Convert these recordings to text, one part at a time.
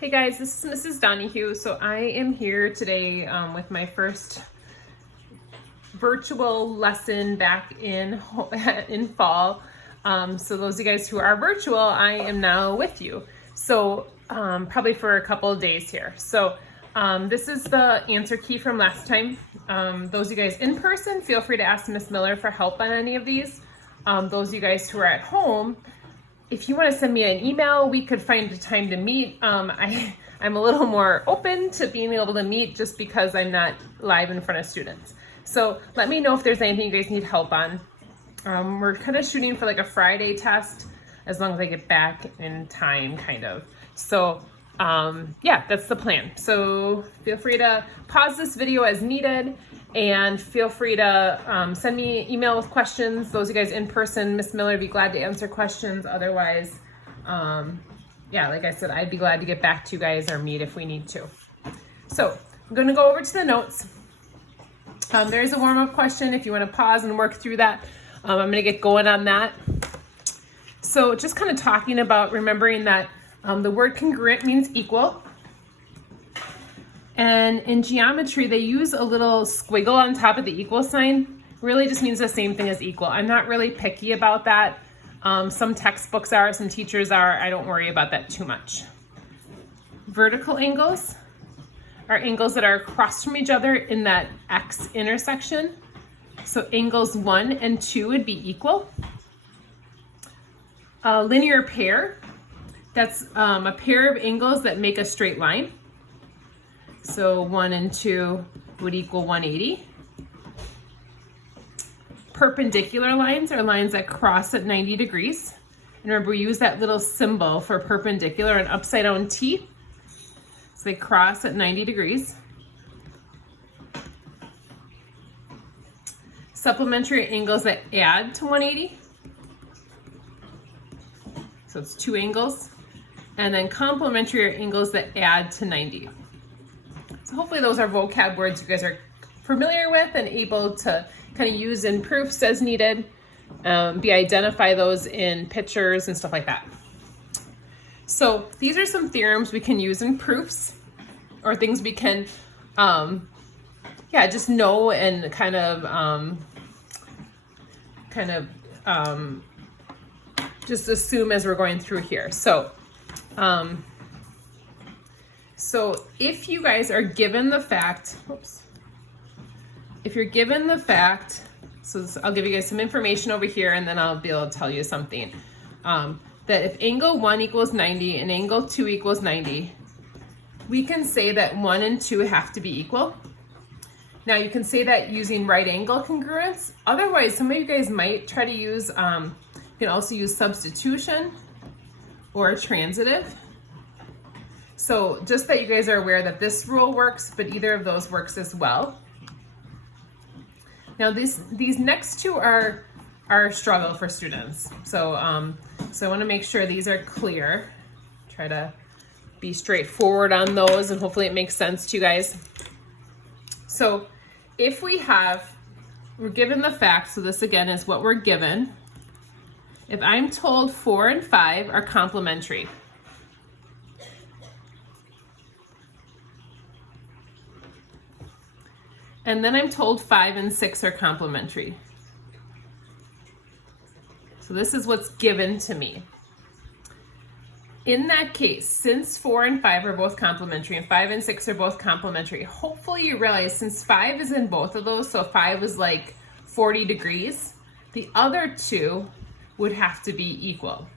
Hey guys, this is Mrs. Donahue. So I am here today with my first virtual lesson back in fall. So those of you guys who are virtual, I am now with you. So probably for a couple of days here. So this is the answer key from last time. Those of you guys in person, feel free to ask Miss Miller for help on any of these. Those of you guys who are at home, if you want to send me an email, we could find a time to meet. I'm a little more open to being able to meet just because I'm not live in front of students. So let me know if there's anything you guys need help on. We're kind of shooting for like a Friday test as long as I get back in time, kind of. So yeah, that's the plan. So feel free to pause this video as needed and feel free to send me an email with questions. Those of you guys in person, Miss Miller would be glad to answer questions. Otherwise, yeah, like I said, I'd be glad to get back to you guys or meet if we need to. So I'm gonna go over to the notes. There's a warm-up question if you wanna pause and work through that. I'm gonna get going on that. So just kind of talking about remembering that the word congruent means equal. And in geometry, they use a little squiggle on top of the equal sign. Really just means the same thing as equal. I'm not really picky about that. Some textbooks are, some teachers are. I don't worry about that too much. Vertical angles are angles that are across from each other in that X intersection. So angles 1 and 2 would be equal. A linear pair, that's a pair of angles that make a straight line. So 1 and 2 would equal 180. Perpendicular lines are lines that cross at 90 degrees. And remember, we use that little symbol for perpendicular, an upside down T. So they cross at 90 degrees. Supplementary angles that add to 180. So it's two angles. And then complementary are angles that add to 90. So hopefully those are vocab words you guys are familiar with and able to kind of use in proofs as needed. Identify those in pictures and stuff like that. So these are some theorems we can use in proofs or things we can, just know and kind of just assume as we're going through here. So if you guys are given the fact, if you're given the fact, I'll give you guys some information over here and then I'll be able to tell you something. That if angle 1 equals 90 and angle 2 equals 90, we can say that 1 and 2 have to be equal. Now you can say that using right angle congruence. Otherwise, some of you guys might try to use, you can also use substitution or transitive. So just that you guys are aware that this rule works, but either of those works as well. Now these next two are a struggle for students. So I want to make sure these are clear. Try to be straightforward on those and hopefully it makes sense to you guys. So if we're given the facts, so this again is what we're given. If I'm told 4 and 5 are complementary, and then I'm told 5 and 6 are complementary. So this is what's given to me. In that case, since 4 and 5 are both complementary and 5 and 6 are both complementary, hopefully you realize since 5 is in both of those, so 5 is like 40 degrees, the other two would have to be equal.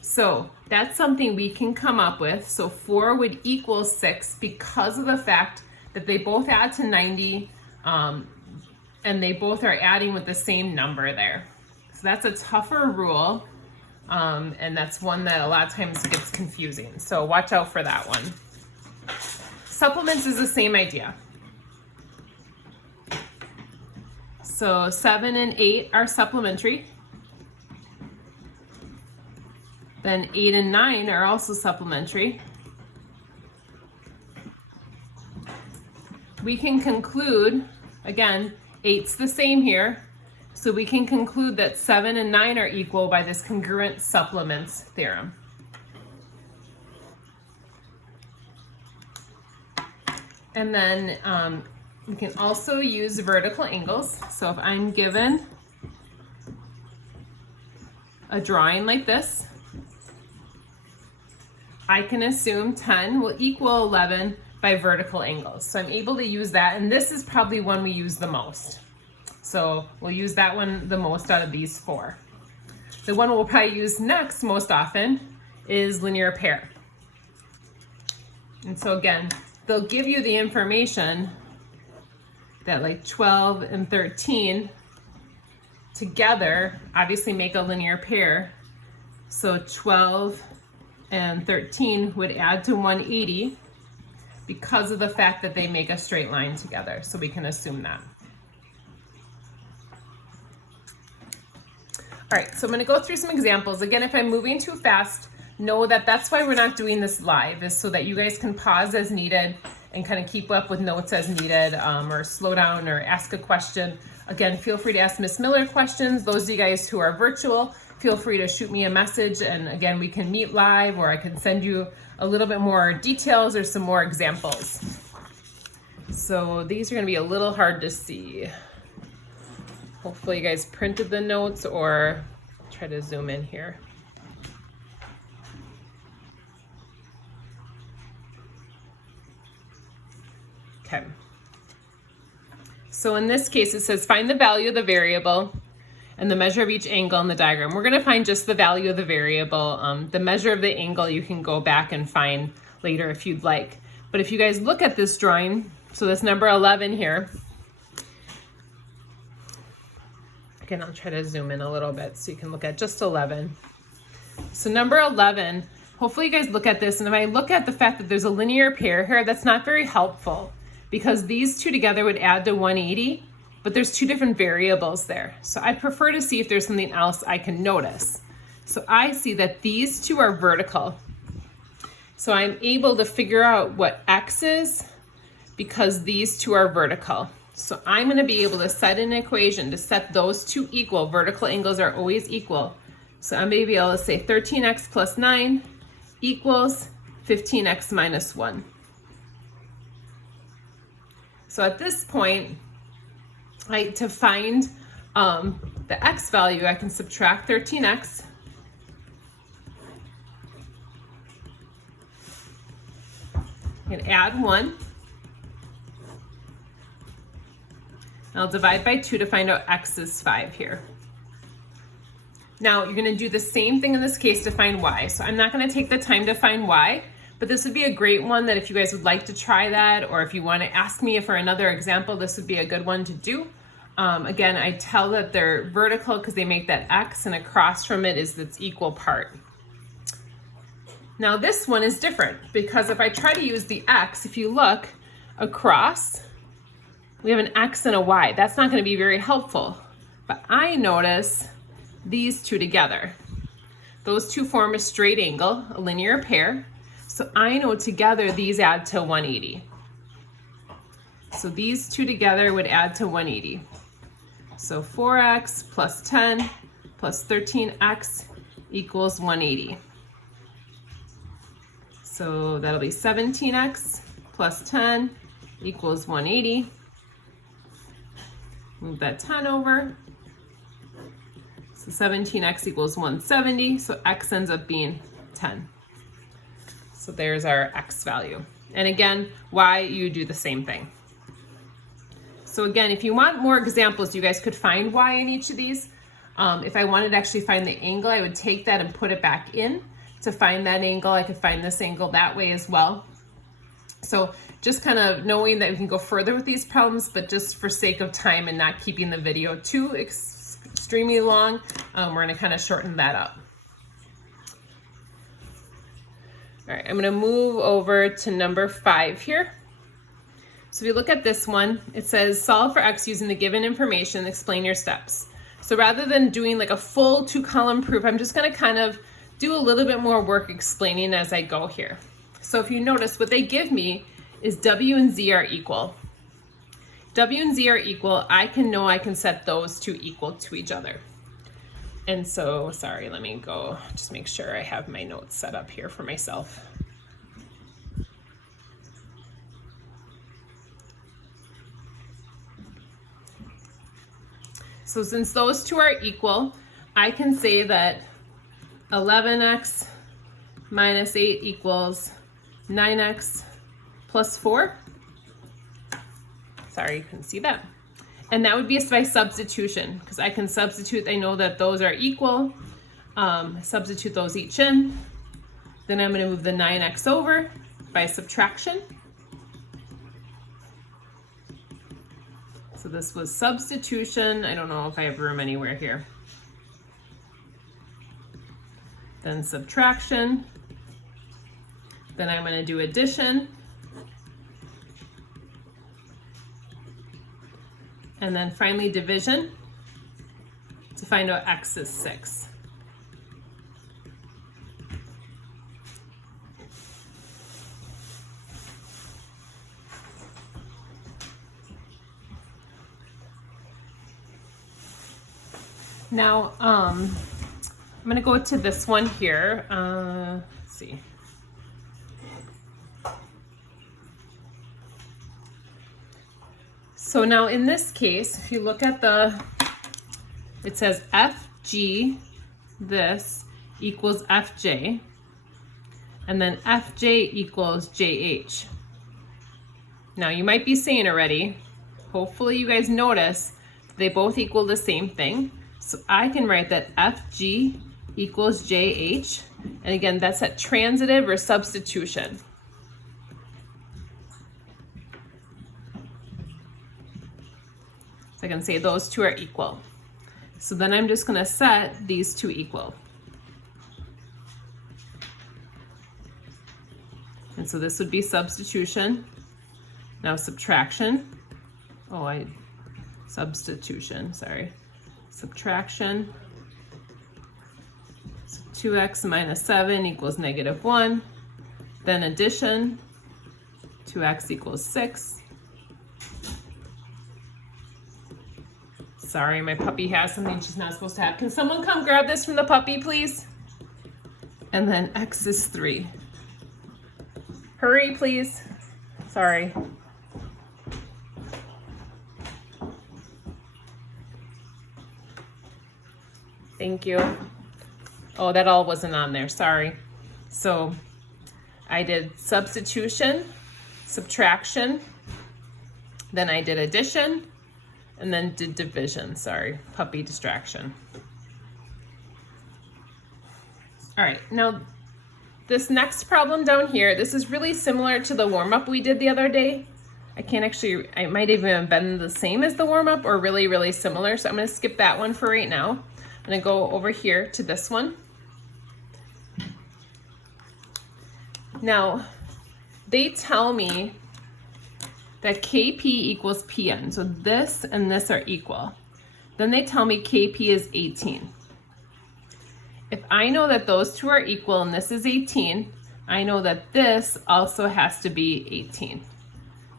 So that's something we can come up with. So 4 would equal 6 because of the fact that they both add to 90 and they both are adding with the same number there. So that's a tougher rule and that's one that a lot of times gets confusing. So watch out for that one. Supplements is the same idea. So 7 and 8 are supplementary. Then 8 and 9 are also supplementary. We can conclude, again, 8's the same here, so we can conclude that 7 and 9 are equal by this congruent supplements theorem. And then we can also use vertical angles. So if I'm given a drawing like this, I can assume 10 will equal 11 by vertical angles. So I'm able to use that, and this is probably one we use the most. So we'll use that one the most out of these four. The one we'll probably use next most often is linear pair. And so again, they'll give you the information that like 12 and 13 together obviously make a linear pair. So 12 and 13 would add to 180 because of the fact that they make a straight line together. So we can assume that. All right, so I'm gonna go through some examples. Again, if I'm moving too fast, know that that's why we're not doing this live, is so that you guys can pause as needed and kind of keep up with notes as needed, or slow down or ask a question. Again, feel free to ask Miss Miller questions. Those of you guys who are virtual, feel free to shoot me a message, and again, we can meet live, or I can send you a little bit more details or some more examples. So these are gonna be a little hard to see. Hopefully you guys printed the notes, or try to zoom in here. Okay. So in this case, it says find the value of the variable and the measure of each angle in the diagram. We're gonna find just the value of the variable. The measure of the angle you can go back and find later if you'd like. But if you guys look at this drawing, so this number 11 here, again, I'll try to zoom in a little bit so you can look at just 11. So number 11, hopefully you guys look at this, and if I look at the fact that there's a linear pair here, that's not very helpful because these two together would add to 180, but there's two different variables there. So I prefer to see if there's something else I can notice. So I see that these two are vertical. So I'm able to figure out what X is because these two are vertical. So I'm going to be able to set an equation to set those two equal. Vertical angles are always equal. So I'm going to be able to say 13x plus 9 equals 15x minus 1. So at this point, to find the x value, I can subtract 13x. And add 1. I'll divide by 2 to find out x is 5 here. Now you're going to do the same thing in this case to find y. So I'm not going to take the time to find y, but this would be a great one that if you guys would like to try that, or if you want to ask me for another example, this would be a good one to do. Again, I tell that they're vertical because they make that x, and across from it is its equal part. Now this one is different because if I try to use the x, if you look across, we have an x and a y. That's not going to be very helpful. But I notice these two together. Those two form a straight angle, a linear pair. So I know together these add to 180. So these two together would add to 180. So 4x plus 10 plus 13x equals 180. So that'll be 17x plus 10 equals 180. Move that 10 over. So 17x equals 170. So x ends up being 10. So there's our x value. And again, y, you do the same thing. So again, if you want more examples, you guys could find y in each of these. If I wanted to actually find the angle, I would take that and put it back in. To find that angle, I could find this angle that way as well. So just kind of knowing that we can go further with these problems, but just for sake of time and not keeping the video too extremely long, we're going to kind of shorten that up. All right, I'm going to move over to number 5 here. So if you look at this one, it says solve for x using the given information, explain your steps. So rather than doing like a full 2-column proof, I'm just going to kind of do a little bit more work explaining as I go here. So if you notice, what they give me is w and z are equal. W and z are equal. I can set those two equal to each other. And so, sorry, let me go just make sure I have my notes set up here for myself. So since those two are equal, I can say that 11x minus 8 equals 9x plus 4. Sorry, you couldn't see that. And that would be by substitution, because I can substitute, I know that those are equal. Substitute those each in. Then I'm going to move the 9x over by subtraction. So this was substitution. I don't know if I have room anywhere here. Then subtraction. Then I'm going to do addition. And then finally division to find out x is 6. Now, I'm going to go to this one here. Let's see. So now in this case, if you look at it says FG, this equals FJ, and then FJ equals JH. Now you might be saying already, hopefully you guys notice they both equal the same thing. So I can write that FG equals JH, and again, that's that transitive or substitution. So I can say those two are equal. So then I'm just going to set these two equal. And so this would be substitution. Now subtraction. Substitution, sorry. Subtraction. So 2x minus 7 equals -1. Then addition. 2x equals 6. Sorry, my puppy has something she's not supposed to have. Can someone come grab this from the puppy, please? And then x is 3. Hurry, please. Sorry. Thank you. Oh, that all wasn't on there, sorry. So I did substitution, subtraction, then I did addition, and then did division. Sorry, puppy distraction. All right, now this next problem down here, this is really similar to the warm-up we did the other day. I might even have been the same as the warm-up or really, really similar. So I'm gonna skip that one for right now. I'm gonna go over here to this one. Now, they tell me that KP equals PN. So this and this are equal. Then they tell me KP is 18. If I know that those two are equal and this is 18, I know that this also has to be 18.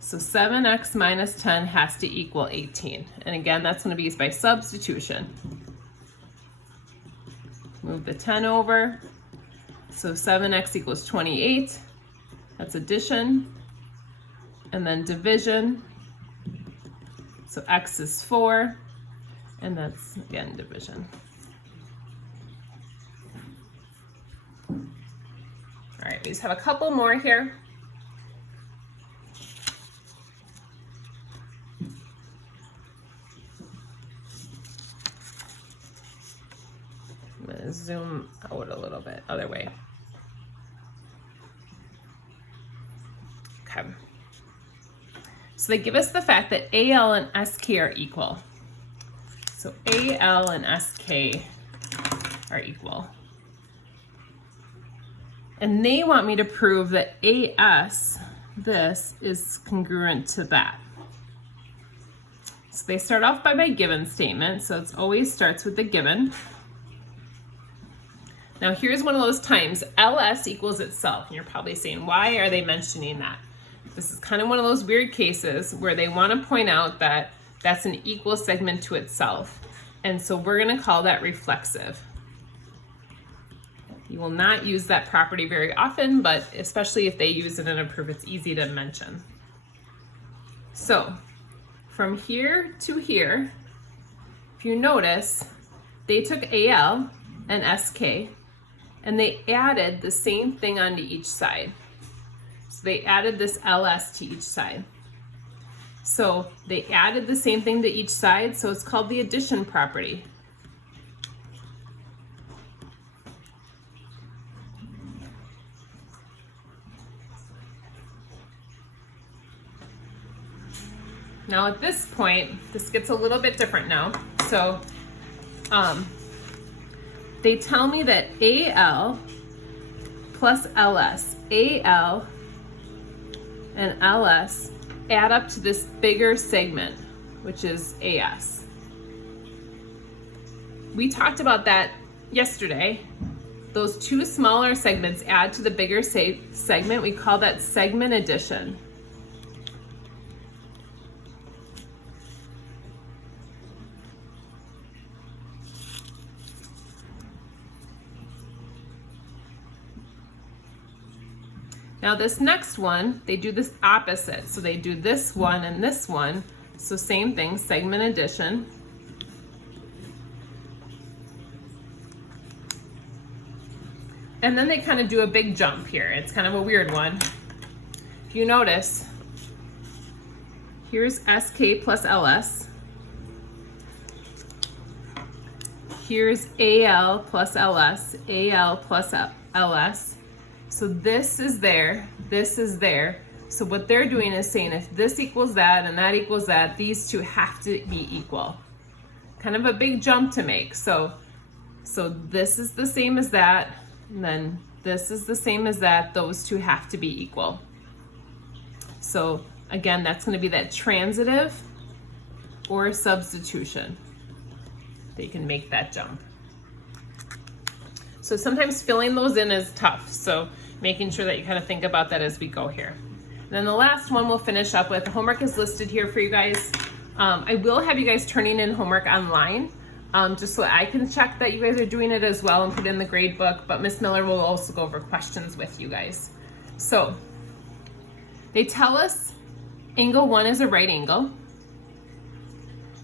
So 7x minus 10 has to equal 18. And again, that's going to be by substitution. Move the 10 over. So 7x equals 28. That's addition. And then division. So x is 4. And that's, again, division. All right, we just have a couple more here. I'm gonna zoom out a little bit, other way. Okay. So they give us the fact that AL and SK are equal. So AL and SK are equal. And they want me to prove that AS, this, is congruent to that. So they start off by my given statement, so it always starts with the given. Now here's one of those times LS equals itself, and you're probably saying, why are they mentioning that? This is kind of one of those weird cases where they want to point out that that's an equal segment to itself. And so we're going to call that reflexive. You will not use that property very often, but especially if they use it in a proof, it's easy to mention. So from here to here, if you notice, they took AL and SK and they added the same thing onto each side. So they added this LS to each side. So they added the same thing to each side, so it's called the addition property. Now at this point, this gets a little bit different now. So they tell me that AL plus LS, AL and LS add up to this bigger segment, which is AS. We talked about that yesterday. Those two smaller segments add to the bigger segment. We call that segment addition. Now this next one, they do this opposite. So they do this one and this one. So same thing, segment addition. And then they kind of do a big jump here. It's kind of a weird one. If you notice, here's SK plus LS. Here's AL plus LS, AL plus LS. So this is there, this is there. So what they're doing is saying if this equals that and that equals that, these two have to be equal. Kind of a big jump to make. So this is the same as that, and then this is the same as that. Those two have to be equal. So again, that's going to be that transitive or substitution. They can make that jump. So sometimes filling those in is tough. So making sure that you kind of think about that as we go here. And then the last one we'll finish up with. The homework is listed here for you guys. I will have you guys turning in homework online, just so I can check that you guys are doing it as well and put it in the grade book, but Miss Miller will also go over questions with you guys. So they tell us angle 1 is a right angle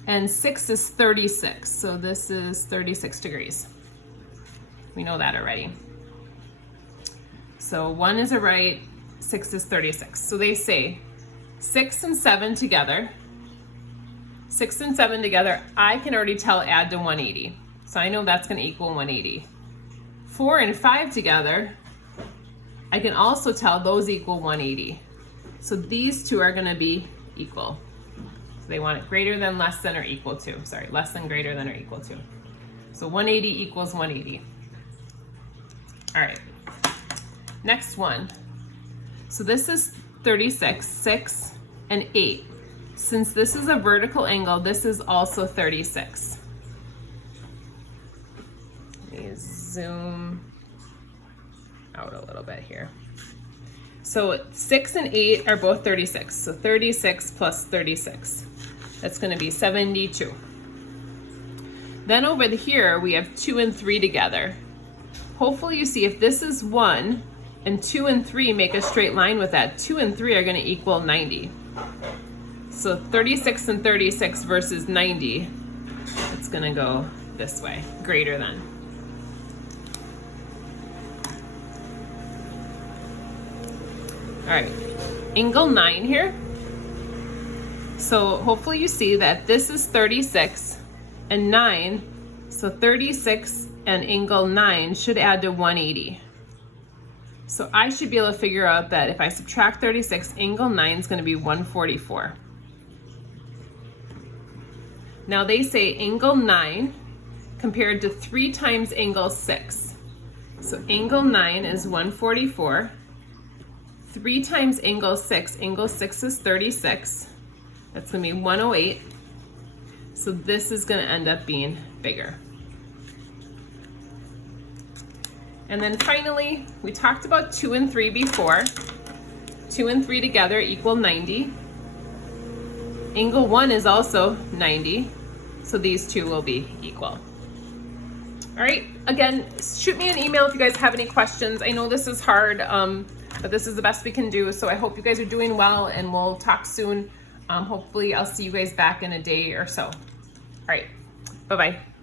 and 6 is 36. So this is 36 degrees. We know that already. So 1 is a right, 6 is 36. So they say 6 and 7 together, 6 and 7 together, I can already tell add to 180. So I know that's going to equal 180. 4 and 5 together, I can also tell those equal 180. So these two are going to be equal. So they want it greater than, less than, or equal to. Sorry, less than, greater than, or equal to. So 180 equals 180. All right. Next one. So this is 36, 6, and 8. Since this is a vertical angle, this is also 36. Let me zoom out a little bit here. So 6 and 8 are both 36. So 36 plus 36. That's going to be 72. Then over here, we have 2 and 3 together. Hopefully you see if this is 1, and 2 and 3 make a straight line with that. 2 and 3 are going to equal 90. So 36 and 36 versus 90, it's going to go this way, greater than. All right, angle 9 here. So hopefully you see that this is 36 and 9. So 36 and angle 9 should add to 180. So I should be able to figure out that if I subtract 36, angle 9 is going to be 144. Now they say angle 9 compared to 3 times angle 6. So angle 9 is 144. 3 times angle 6 is 36. That's going to be 108. So this is going to end up being bigger. And then finally, we talked about 2 and 3 before. 2 and 3 together equal 90. Angle 1 is also 90, so these two will be equal. All right, again, shoot me an email if you guys have any questions. I know this is hard, but this is the best we can do, so I hope you guys are doing well, and we'll talk soon. Hopefully I'll see you guys back in a day or so. All right, Bye-bye.